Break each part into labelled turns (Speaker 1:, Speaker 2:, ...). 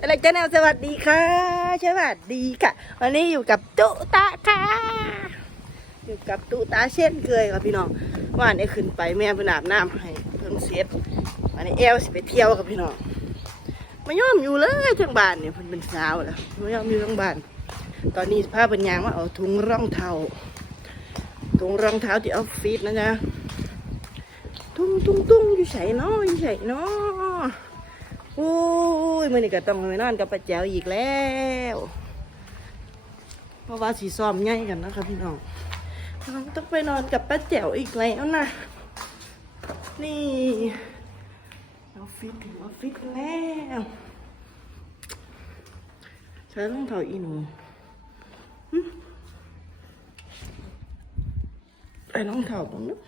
Speaker 1: อะไรกันแนวสวัสดีค่ะสวัสดีค่ะ วันนี้อยู่กับตุตาค่ะ อยู่กับตุตาเช่นเคยครับพี่น้องว่านี้ขึ้นไปแม่พิ่นอาบน้ำให้เพิ่นเสร็จวันนี้แอลสิไปเที่ยวกับพี่น้องไม่ยอมอยู่เลยทั้งบ้านเนี่ยเพิ่นเป็นสาวแล้วไม่ยอมอยู่ทั้งบ้าน ตอนนี้พาเพิ่นยางว่าเอาถุงรองเท้าถุงรองเท้าที่ออฟฟิศนะจ๊ะตุ้งตุ้งตุ้งอยู่ใส่นาะอยู่ใส่นาะโอุ้ยมื่อนี้ก็ต้องไปนอนกับป้าแจ๋วอีกแล้วเพราะว่าสีซ้อมใหญ่กันนะครับพี่น้องต้องไปนอนกับป้าแจ๋วอีกแล้วนะนี่ออฟฟิศถึงออฟฟิศแล้วใช้รองเท้าอีหนูใส่รองเท้าบ้างนะ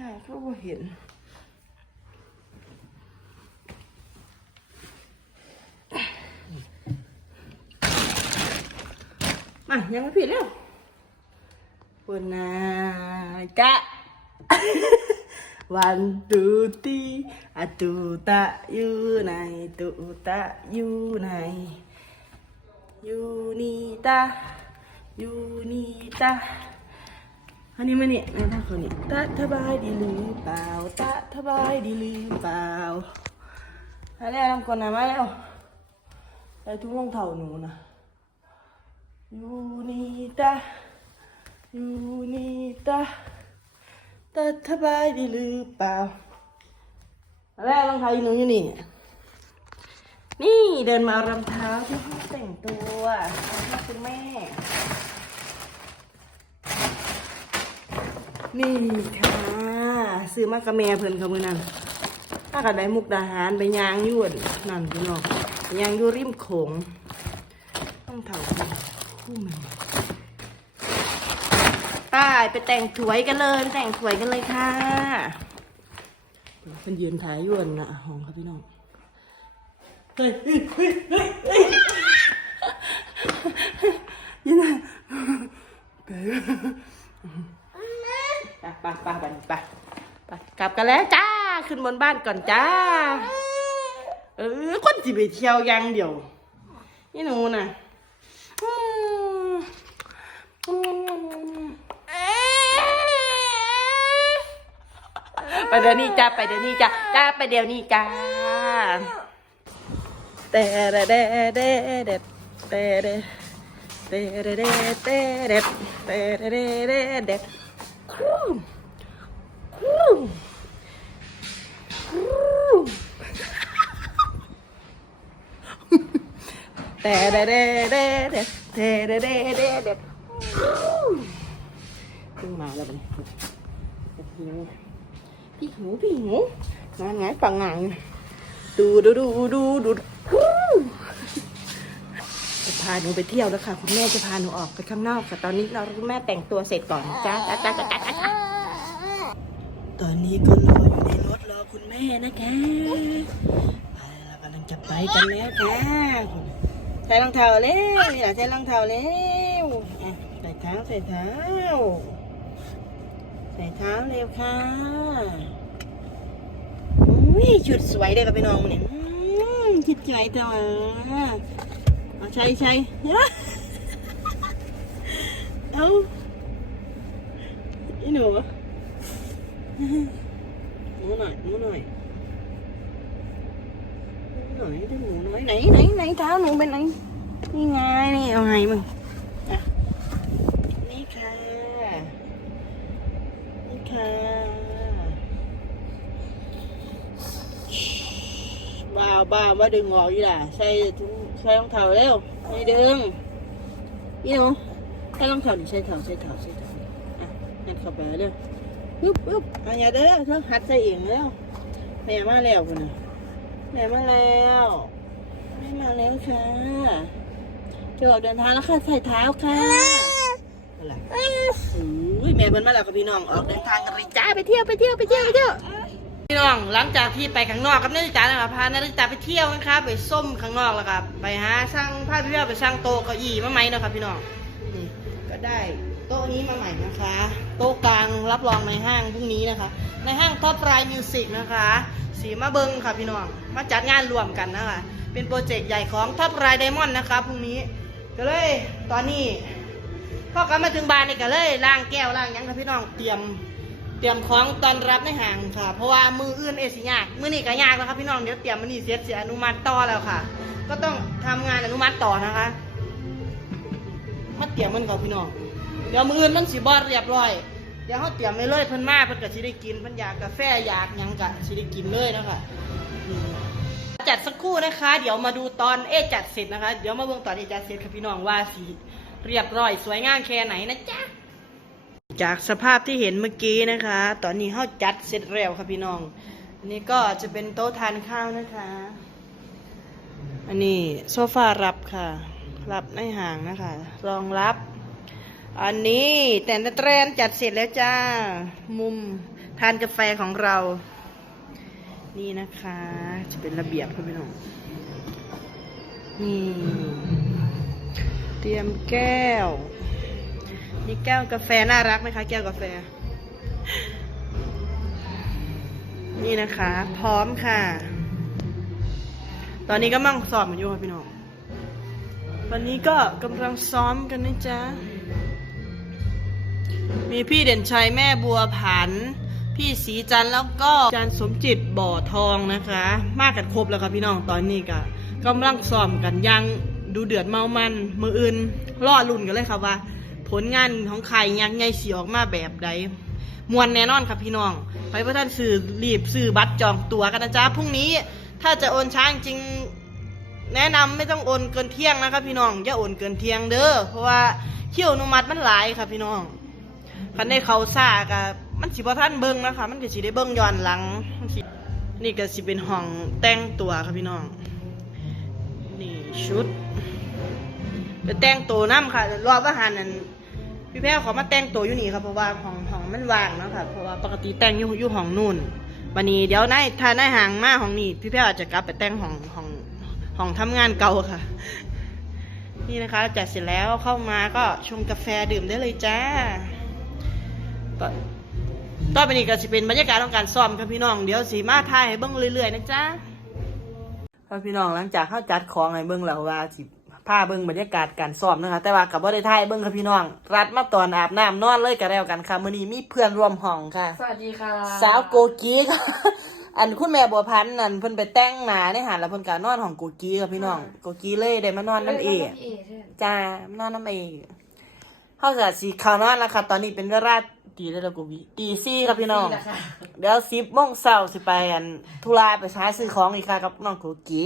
Speaker 1: นายเขาบ่เห็น มายังไม่ผิดแล้วปุณาจะวันตูตีอะตูตะอยู่ไหนตูตะอยู่ไหนอยู่นี่ตาอยู่นี่ตาอันนี้มาเนี่ยไม่ได้คนนี้ตาสบายดีหรือเปล่าตาสบายดีหรือเปล่ามาแล้ทำคนนะมาแล้วใส่ทุกรองเท้าหนูนะ ยูนิตายูนิตาตาสบายดีหรือเปล่าอะไรรองเท้าอยู่หนูอยู่นี่ นี่เดินมารองเท้าที่ห้องแต่งตัวรองเท้าคุณแม่ นี่ค่ะซื้อมากับแม่เพิ่นเขามือนั่นถ้ากับไดมุกดาหารไปยางยุ่นนั่นพี่น้องยางยูริมโขงต้องเถา คู่มันไป้ายไปแต่งถวยกันเลยไปแต่งถวยกันเลยค่ะเป็นยืนถ่ายยวนนะห้องครับพี่น้องเฮ้ยเฮ้ยเฮ้ยเฮ้ยยังไงไปไปไปไปไปไปกลับกันแล้วจ้าขึ้นบนบ้านก่อนจ้า เออคนจีไปเที่ยวยังเดียว ไปเดี๋ยวนี้จ้าไปเดี๋ยวนี้จ้าจ้าไปเดี๋ยวนี้จ้าแต่เดเดเด็ดเตเดเตเดเดเตเดเตเดเดเดเดครูครูครูเตเดเดเด็ดเตเดเดเดเดขึ้นมาแล้วมัน พี่หูพี่หูงานไงปังงานดูดูดูดูดูจะพาหนูไปเที่ยวแล้วค่ะ คุณแม่จะพาหนูออกไปข้างนอกค่ะ ตอนนี้เราคุณแม่แต่งตัวเสร็จก่อนจ้าจ้าจ้าจ้าจ้าจ้าตอนนี้ก็รออยู่ในรถรอคุณแม่นะคะไปเรากำลังจะไปกันแล้วค่ะใส่รองเท้าเร็วนี่แหละใส่รองเท้าเร็วใส่เท้าใส่เท้า ส่เท้าเร็วค่ะอุ้ยชุดสวยเลยกับพี่น้องมันเนี่ยชุดสวยจังเลยเอาใช่ใช่เอาอีหนูหนูหน่อยหนูหน่อยหนูหน่อยดูหนูหน่อยไหนไหนไหนเท้าหนูเป็นไหนนี่ไงนี่เอาไงมึงอะนี่ค่ะ นี่ค่ะบ่า วบ่าวมาดึงออกอีล่ะใส่ถุงใส่รองเท้าเร็วไม่ดึงนี่หนูใส่รองเท้าดิใส่เท้าใส่เท้าใส่เท้าอะนั่นเข้าไปเร็วปึ๊บปึ๊บอันอย่าเด้อเธอหัดใส่เองแล้วแม่มาแล้วคุณน่ะแม่มาแล้วแม่มาแล้วค่ะเจะออกเดินทางแล้วค่ะใส่เท้าค่ะอะไรอุ้ยแม่เบิ้นมาแล้วกับพี่น้องออกเดินทางกันเลยจ้าไปเที่ยวไปเที่ยวไปเที่ยวไปเที่ยว พี่น้องหลังจากที่ไปข้างนอกกับนาฬิกาแล้วครับพานาฬิกาไปเที่ยวกันครับไปส้มข้างนอกแล้วครับไปหาสร้างผ้าเที่ยวไปสร้างโต๊ะเก้าอี้มาไหมเนะครับพี่น้องนี่ก็ได้โต๊ะนี้มาใหม่นะคะ โต๊ะกลางรับรองในห้างพรุ่งนี้นะคะ ในห้างท็อปไรมิวสิกนะคะสีมาเบิงค่ะพี่น้องมาจัดงานรวมกันนะคะเป็นโปรเจกต์ใหญ่ของท็อปไรไดมอนด์นะคะพรุ่งนี้ก็เลยตอนนี้พ่อกลับมาถึงบ้านนี่ก็เลยล้างแก้วล้างยังค่ะพี่น้องเตรียม เตรียมของตอนรับในห้างค่ะ เพราะว่ามืออื่นเอสิยากมือนี่ก็ยากแล้วครับพี่น้องเดี๋ยวเตรียมมันนี่เสียเสียอนุมัติต่อแล้วค่ะ ก็ต้องทำงานอนุมัติต่อนะคะมาเตรียมมันก่อนพี่น้องเดี๋ยวมืออื่นมันสิบอดเรียบร้อยเดี๋ยวเขาเตรียมไว้เลยเพิ่นมาเพิ่นก็สิได้กินเพิ่นอยากกาแฟอยากยังก็สิได้กินเลยนะคะจัดสักครู่นะคะ เดี๋ยวมาดูตอนเอจัดเสร็จนะคะ เดี๋ยวมาเบิ่งตอนเอจัดเสร็จค่ะพี่น้องว่าสีเรียบร้อย สวยงามแค่ไหนนะจ๊ะ จากสภาพที่เห็นเมื่อกี้นะคะ ตอนนี้เขาจัดเสร็จแล้วค่ะพี่น้อง อันนี้ก็จะเป็นโต๊ะทานข้าวนะคะ อันนี้โซฟารับค่ะ รับในห่างนะคะ รองรับ อันนี้แต่นแตรนจัดเสร็จแล้วจ้า มุมทานกาแฟของเรา นี่นะคะ จะเป็นระเบียบค่ะพี่น้อง นี่ เตรียมแก้ว นี่แก้วกาแฟน่ารักไหมคะแก้วกาแฟ นี่นะคะ พร้อมค่ะ ตอนนี้ก็มั่งสอบมันอยู่ค่ะพี่น้องวันนี้ก็กำลังซ้อมกันนะจ๊ะ มีพี่เด่นชัยแม่บัวผัน พี่สีจันแล้วก็จารย์สมจิตบ่อทองนะคะ มากกันครบแล้วค่ะพี่น้องตอนนี้ก็กำลังซ้อมกันยังดูเดือดเมามันมืออื่นรอดลุ่นกันเลยค่ะว่า ผลงานของใครยังไงสีออกมาแบบใดมวนแน่นอนครับพี่น้อง ไปพระท่านสื่อรีบซื้อบัตรจองตั๋วกันนะจ๊ะพรุ่งนี้ถ้าจะโอนช้าจริงแนะนำไม่ต้องโอนเกินเที่ยงนะครับพี่น้องอย่าโอนเกินเที่ยงเด้อเพราะว่าเที่ยวอนุมัติมันหลายครับพี่น้องคันได้เขาซ่ากับมันสิบ่ท่านเบิ้งนะคะมันก็สิได้เบิ้งย้อนหลังนี่ก็สิเป็นห้องแต่งตัวครับพี่น้องนี่ชุดไปแต่งตัวน้ำค่ะรอบอาหารนั้น พี่แพ้ขอมาแต่งตัวอยู่นี่ครับเพราะว่าห้องห้องมันว่างเนาะค่ะเพราะว่าปกติแต่งอยู่อยู่ห้องนู่นวันนี้เดี๋ยวนายถ้านายห่างมาห้องนี้พี่แพ้อาจจะกลับไปแต่งห้องห้องห้องทำงานเก่าค่ะ นี่นะคะจัดเสร็จแล้วเข้ามาก็ชงกาแฟดื่มได้เลยจ้าต่อไปนี้ก็จะเป็นบรรยากาศของการซ้อมครับพี่น้องเดี๋ยวสีมาถ่ายให้เบิ้งเรื่อยๆนะจ๊ะครับพี่น้องหลังจากเข้าจัดของให้เบิ้งแล้วว่าสิ พาเบิ้งบรรยากาศการซ้อมนะคะแต่ว่ากับว่าได้ถ่ายเบิ้งครับพี่น้อง รัดมาตอนอาบน้ำนอนเลยก็แล้วกันค่ะมื้อนี้มีเพื่อนร่วมห้องค่ะ
Speaker 2: สวัสดีค่ะ
Speaker 1: สาวโกกีค่ะ อันคุณแม่บัวพันธ์นั่นเพิ่นไปแต่งหนาในหาดแล้วเพิ่นก็นอนของโกกีค่ะพี่น้อง โกกีเลยได้มานอนน้ำเอ
Speaker 2: น้ำเอใช่ไหม
Speaker 1: จ้ามานอนน้ำเอเฮาจะสิเข้านอนแล้วค่ะ ตอนนี้เป็นเวลา ตีได้แล้วกูบีตีซี่ครับพี่น้อง
Speaker 2: นี่แหละค่ะ
Speaker 1: เดี๋ยวสิบโมงเช้าสิไปอันธุระไปช้าซื้อของอีกค่ะกับน้องโกกี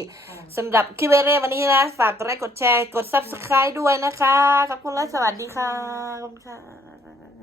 Speaker 1: สำหรับคลิปเร่วันนี้นะ ฝากกดไลค์กดแชร์กด Subscribe ด้วยนะคะ ขอบคุณและสวัสดีค่ะ ขอบคุณค่ะ